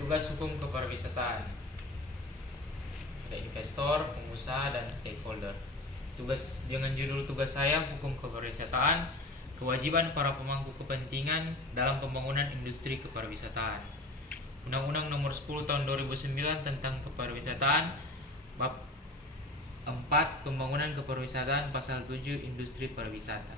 Tugas hukum kepariwisataan. Ada investor, pengusaha, dan stakeholder. Dengan judul tugas saya, hukum kepariwisataan, kewajiban para pemangku kepentingan dalam pembangunan industri kepariwisataan. Undang-Undang Nomor 10 Tahun 2009 tentang kepariwisataan, Bab 4 Pembangunan Kepariwisataan, Pasal 7 Industri Pariwisata.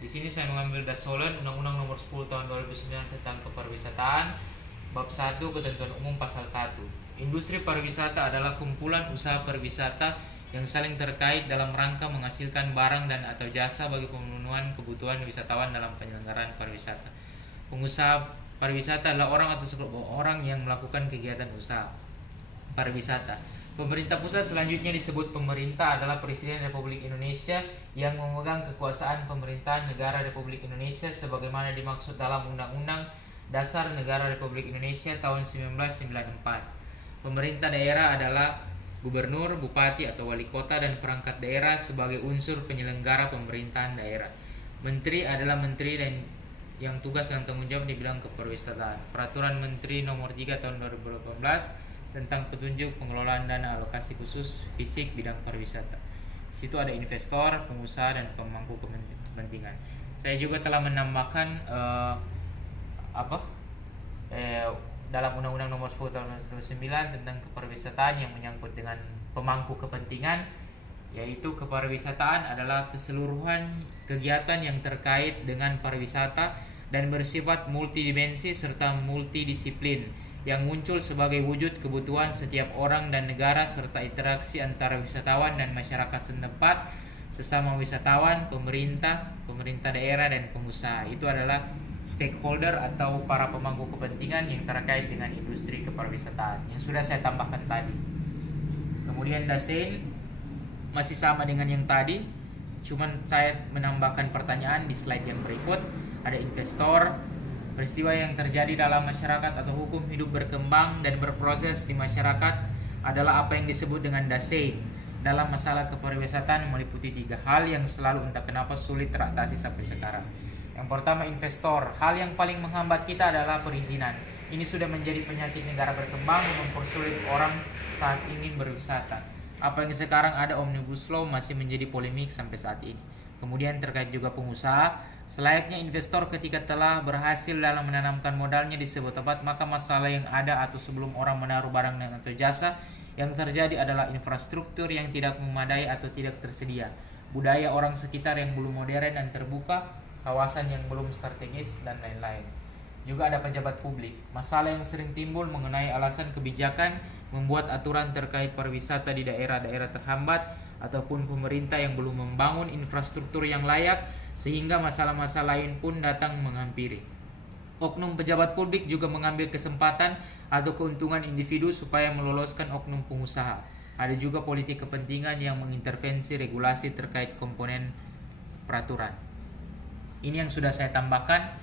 Di sini saya mengambil dasar Undang-Undang Nomor 10 Tahun 2009 tentang kepariwisataan, Bab 1 Ketentuan Umum Pasal 1. Industri pariwisata adalah kumpulan usaha pariwisata yang saling terkait dalam rangka menghasilkan barang dan atau jasa bagi pemenuhan kebutuhan wisatawan dalam penyelenggaraan pariwisata. Pengusaha pariwisata adalah orang atau sekelompok orang yang melakukan kegiatan usaha pariwisata. Pemerintah pusat selanjutnya disebut pemerintah adalah Presiden Republik Indonesia yang memegang kekuasaan pemerintahan negara Republik Indonesia sebagaimana dimaksud dalam Undang-Undang Dasar Negara Republik Indonesia tahun 1994. Pemerintah daerah adalah gubernur, bupati atau wali kota dan perangkat daerah sebagai unsur penyelenggara pemerintahan daerah. Menteri adalah menteri dan yang tugas dan tanggung jawab di bidang kepariwisataan. Peraturan Menteri Nomor 3 Tahun 2018 tentang petunjuk pengelolaan dana alokasi khusus fisik bidang pariwisata. Di situ ada investor, pengusaha, dan pemangku kepentingan. Saya juga telah menambahkan dalam Undang-Undang Nomor 10 Tahun 2009 tentang kepariwisataan yang menyangkut dengan pemangku kepentingan, yaitu kepariwisataan adalah keseluruhan kegiatan yang terkait dengan pariwisata dan bersifat multidimensi serta multidisiplin yang muncul sebagai wujud kebutuhan setiap orang dan negara serta interaksi antara wisatawan dan masyarakat setempat, sesama wisatawan, pemerintah daerah, dan pengusaha. Itu adalah stakeholder atau para pemangku kepentingan yang terkait dengan industri kepariwisataan yang sudah saya tambahkan tadi. Kemudian dasen masih sama dengan yang tadi, cuman saya menambahkan pertanyaan di slide yang berikut. Ada investor, peristiwa yang terjadi dalam masyarakat atau hukum hidup berkembang dan berproses di masyarakat adalah apa yang disebut dengan dasen. Dalam masalah kepariwisataan meliputi 3 hal yang selalu entah kenapa sulit teratasi sampai sekarang. Yang pertama, investor. Hal yang paling menghambat kita adalah perizinan. Ini sudah menjadi penyakit negara berkembang yang mempersulit orang saat ingin berwisata. Apa yang sekarang ada Omnibus Law masih menjadi polemik sampai saat ini. Kemudian terkait juga pengusaha, selayaknya investor ketika telah berhasil dalam menanamkan modalnya di sebuah tempat, maka masalah yang ada atau sebelum orang menaruh barang dan atau jasa yang terjadi adalah infrastruktur yang tidak memadai atau tidak tersedia, budaya orang sekitar yang belum modern dan terbuka, kawasan yang belum strategis, dan lain-lain. Juga ada pejabat publik. Masalah yang sering timbul mengenai alasan kebijakan membuat aturan terkait pariwisata di daerah-daerah terhambat ataupun pemerintah yang belum membangun infrastruktur yang layak sehingga masalah-masalah lain pun datang menghampiri. Oknum pejabat publik juga mengambil kesempatan atau keuntungan individu supaya meloloskan oknum pengusaha. Ada juga politik kepentingan yang mengintervensi regulasi terkait komponen peraturan. Ini yang sudah saya tambahkan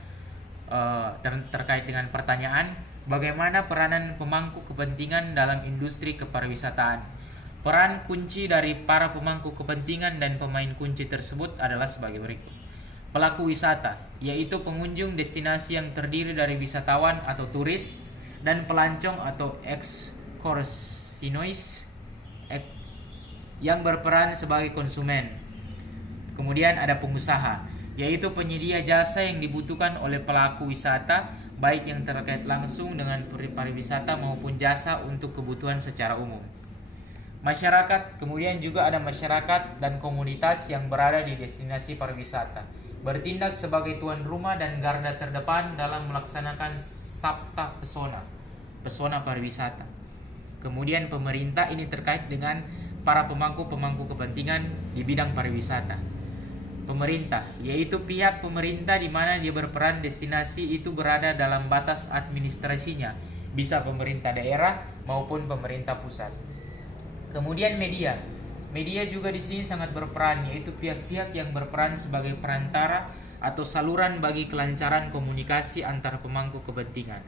terkait dengan pertanyaan bagaimana peranan pemangku kepentingan dalam industri kepariwisataan. Peran kunci dari para pemangku kepentingan dan pemain kunci tersebut adalah sebagai berikut. Pelaku wisata, yaitu pengunjung destinasi yang terdiri dari wisatawan atau turis dan pelancong atau excursionis yang berperan sebagai konsumen. Kemudian ada pengusaha, yaitu penyedia jasa yang dibutuhkan oleh pelaku wisata, baik yang terkait langsung dengan pariwisata maupun jasa untuk kebutuhan secara umum. Masyarakat, kemudian juga ada masyarakat dan komunitas yang berada di destinasi pariwisata, bertindak sebagai tuan rumah dan garda terdepan dalam melaksanakan sabta pesona pariwisata. Kemudian pemerintah, ini terkait dengan para pemangku kepentingan di bidang pariwisata. Pemerintah, yaitu pihak pemerintah di mana dia berperan destinasi itu berada dalam batas administrasinya, bisa pemerintah daerah maupun pemerintah pusat. Kemudian media juga di sini sangat berperan, yaitu pihak-pihak yang berperan sebagai perantara atau saluran bagi kelancaran komunikasi antar pemangku kepentingan.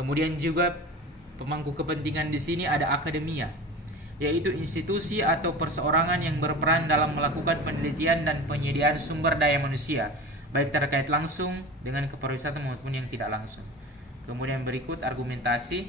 Kemudian juga pemangku kepentingan di sini ada akademia, yaitu institusi atau perseorangan yang berperan dalam melakukan penelitian dan penyediaan sumber daya manusia, baik terkait langsung dengan kepariwisataan maupun yang tidak langsung. Kemudian berikut argumentasi.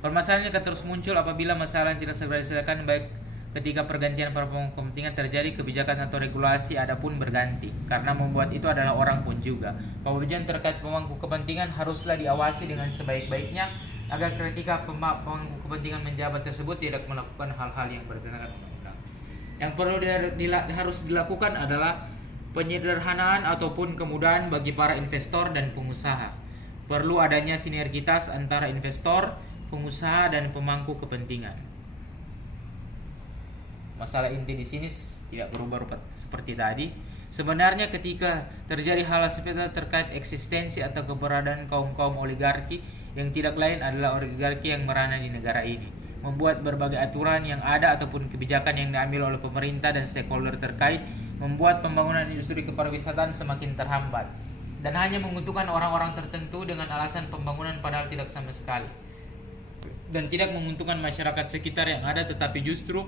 Permasalahan akan terus muncul apabila masalah yang tidak segera diselesaikan, baik ketika pergantian para pemangku kepentingan terjadi, kebijakan atau regulasi adapun berganti, karena membuat itu adalah orang pun juga. Pembagian terkait pemangku kepentingan haruslah diawasi dengan sebaik-baiknya agar ketika pemangku kepentingan menjabat tersebut tidak melakukan hal-hal yang bertentangan undang-undang. Yang perlu harus dilakukan adalah penyederhanaan ataupun kemudahan bagi para investor dan pengusaha. Perlu adanya sinergitas antara investor, pengusaha, dan pemangku kepentingan. Masalah inti di sini tidak berubah seperti tadi. Sebenarnya ketika terjadi hal seperti terkait eksistensi atau keberadaan kaum-kaum oligarki yang tidak lain adalah oligarki yang merana di negara ini, membuat berbagai aturan yang ada ataupun kebijakan yang diambil oleh pemerintah dan stakeholder terkait, membuat pembangunan industri kepariwisataan semakin terhambat dan hanya menguntungkan orang-orang tertentu dengan alasan pembangunan padahal tidak sama sekali, dan tidak menguntungkan masyarakat sekitar yang ada, tetapi justru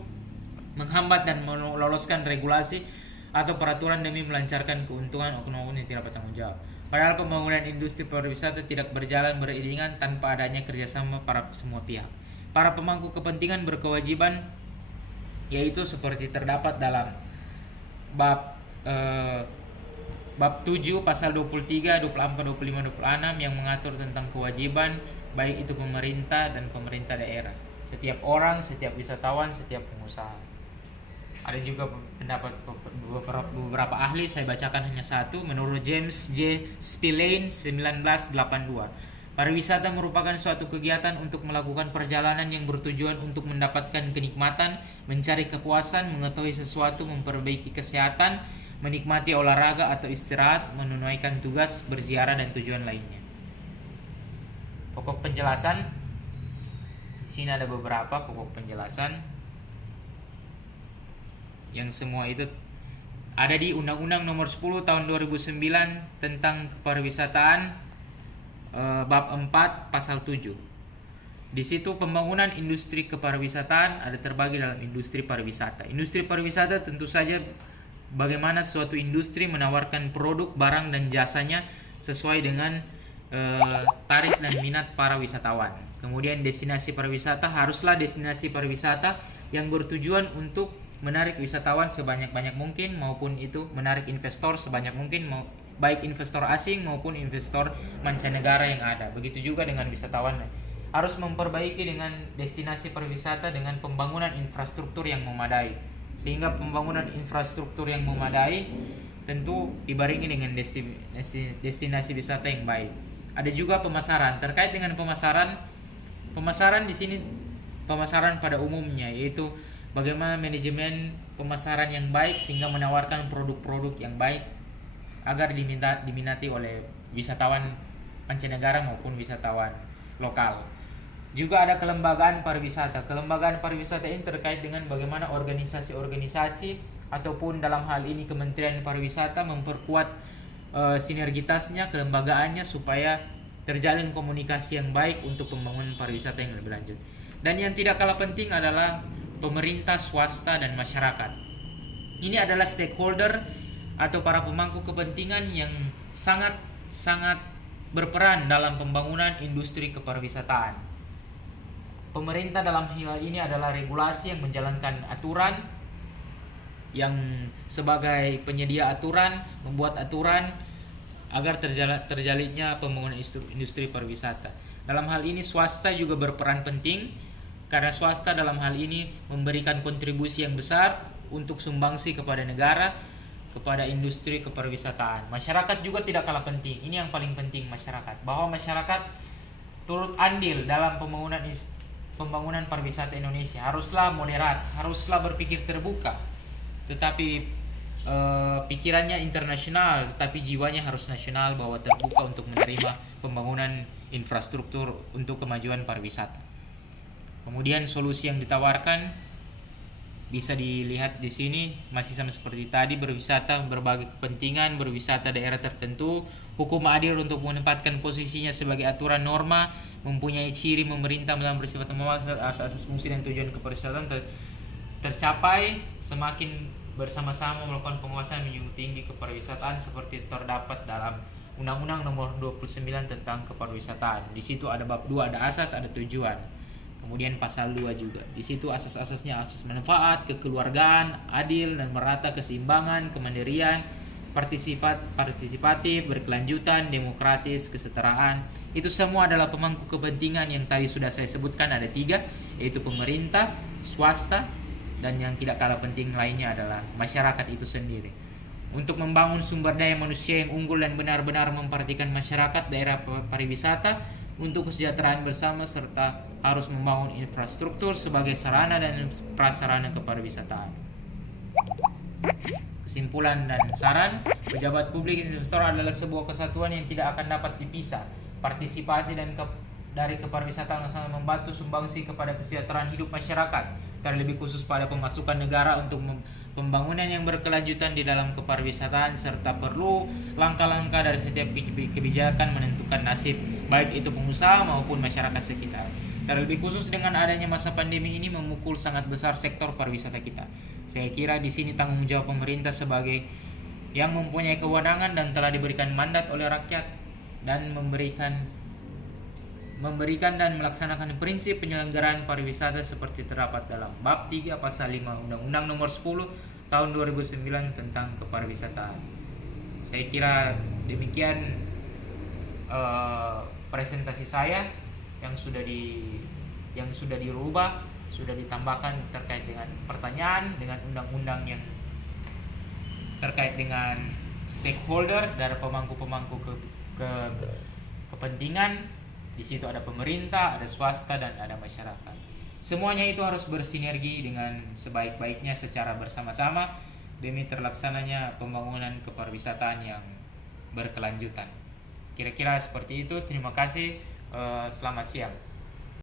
menghambat dan meloloskan regulasi atau peraturan demi melancarkan keuntungan oknum yang tidak bertanggung jawab. Padahal pembangunan industri pariwisata tidak berjalan beriringan tanpa adanya kerjasama para semua pihak. Para pemangku kepentingan berkewajiban, yaitu seperti terdapat dalam bab 7 pasal 23, 24, 25, 26 yang mengatur tentang kewajiban baik itu pemerintah dan pemerintah daerah, setiap orang, setiap wisatawan, setiap pengusaha. Ada juga pendapat beberapa ahli, saya bacakan hanya satu. Menurut James J. Spillane 1982, pariwisata merupakan suatu kegiatan untuk melakukan perjalanan yang bertujuan untuk mendapatkan kenikmatan, mencari kepuasan, mengetahui sesuatu, memperbaiki kesehatan, menikmati olahraga atau istirahat, menunaikan tugas, berziarah, dan tujuan lainnya. Pokok penjelasan. Di sini ada beberapa pokok penjelasan yang semua itu ada di Undang-Undang Nomor 10 Tahun 2009 tentang kepariwisataan, bab 4 pasal 7. Di situ pembangunan industri kepariwisataan ada terbagi dalam industri pariwisata. Industri pariwisata tentu saja bagaimana suatu industri menawarkan produk, barang, dan jasanya sesuai dengan tarif dan minat para wisatawan. Kemudian destinasi pariwisata haruslah destinasi pariwisata yang bertujuan untuk menarik wisatawan sebanyak-banyak mungkin, maupun itu menarik investor sebanyak mungkin, baik investor asing maupun investor mancanegara yang ada. Begitu juga dengan wisatawan, harus memperbaiki dengan destinasi pariwisata dengan pembangunan infrastruktur yang memadai, sehingga pembangunan infrastruktur yang memadai tentu dibarengi dengan destinasi wisata yang baik. Ada juga pemasaran. Terkait dengan pemasaran di sini pemasaran pada umumnya, yaitu bagaimana manajemen pemasaran yang baik sehingga menawarkan produk-produk yang baik agar diminati oleh wisatawan mancanegara maupun wisatawan lokal. Juga ada kelembagaan pariwisata. Kelembagaan pariwisata ini terkait dengan bagaimana organisasi-organisasi ataupun dalam hal ini Kementerian Pariwisata memperkuat sinergitasnya, kelembagaannya, supaya terjalin komunikasi yang baik untuk pembangunan pariwisata yang lebih lanjut. Dan yang tidak kalah penting adalah pemerintah, swasta, dan masyarakat. Ini adalah stakeholder atau para pemangku kepentingan yang sangat berperan dalam pembangunan industri kepariwisataan. Pemerintah dalam hal ini adalah regulasi yang menjalankan aturan, yang sebagai penyedia aturan, membuat aturan agar terjalinnya pembangunan industri pariwisata. Dalam hal ini swasta juga berperan penting, karena swasta dalam hal ini memberikan kontribusi yang besar untuk sumbangsi kepada negara, kepada industri kepariwisataan. Masyarakat juga tidak kalah penting. Ini yang paling penting, masyarakat. Bahwa masyarakat turut andil dalam pembangunan pariwisata Indonesia. Haruslah moderat, haruslah berpikir terbuka. Tetapi pikirannya internasional, tetapi jiwanya harus nasional, bahwa terbuka untuk menerima pembangunan infrastruktur untuk kemajuan pariwisata. Kemudian solusi yang ditawarkan bisa dilihat di sini, masih sama seperti tadi, berwisata berbagai kepentingan, berwisata daerah tertentu, hukum adil untuk menempatkan posisinya sebagai aturan norma, mempunyai ciri memerintah dalam bersifat memaksa, asas fungsi dan tujuan kepariwisataan tercapai semakin bersama-sama melakukan penguasaan menjunjung tinggi kepariwisataan seperti terdapat dalam Undang-Undang Nomor 29 tentang Kepariwisataan. Di situ ada bab 2, ada asas, ada tujuan. Kemudian pasal 2 juga. Di situ asas-asasnya asas manfaat, kekeluargaan, adil dan merata, keseimbangan, kemandirian, partisipatif, berkelanjutan, demokratis, kesetaraan. Itu semua adalah pemangku kepentingan yang tadi sudah saya sebutkan, ada 3, yaitu pemerintah, swasta, dan yang tidak kalah penting lainnya adalah masyarakat itu sendiri. Untuk membangun sumber daya manusia yang unggul dan benar-benar memperhatikan masyarakat daerah pariwisata untuk kesejahteraan bersama, serta harus membangun infrastruktur sebagai sarana dan prasarana kepariwisataan. Kesimpulan dan saran, pejabat publik investor adalah sebuah kesatuan yang tidak akan dapat dipisah. Partisipasi dari kepariwisataan sangat membantu sumbangsi kepada kesejahteraan hidup masyarakat, terlebih khusus pada pemasukan negara untuk pembangunan yang berkelanjutan di dalam kepariwisataan, serta perlu langkah-langkah dari setiap kebijakan menentukan nasib baik itu pengusaha maupun masyarakat sekitar. Terlebih khusus dengan adanya masa pandemi ini memukul sangat besar sektor pariwisata kita. Saya kira di sini tanggung jawab pemerintah sebagai yang mempunyai kewenangan dan telah diberikan mandat oleh rakyat dan memberikan dan melaksanakan prinsip penyelenggaraan pariwisata seperti terdapat dalam bab 3 pasal 5 Undang-Undang Nomor 10 tahun 2009 tentang kepariwisataan. Saya kira demikian presentasi saya yang sudah dirubah, sudah ditambahkan terkait dengan pertanyaan, dengan undang-undang yang terkait dengan stakeholder dari pemangku kepentingan. Di situ ada pemerintah, ada swasta, dan ada masyarakat. Semuanya itu harus bersinergi dengan sebaik-baiknya secara bersama-sama demi terlaksananya pembangunan kepariwisataan yang berkelanjutan. Kira-kira seperti itu. Terima kasih. Selamat siang.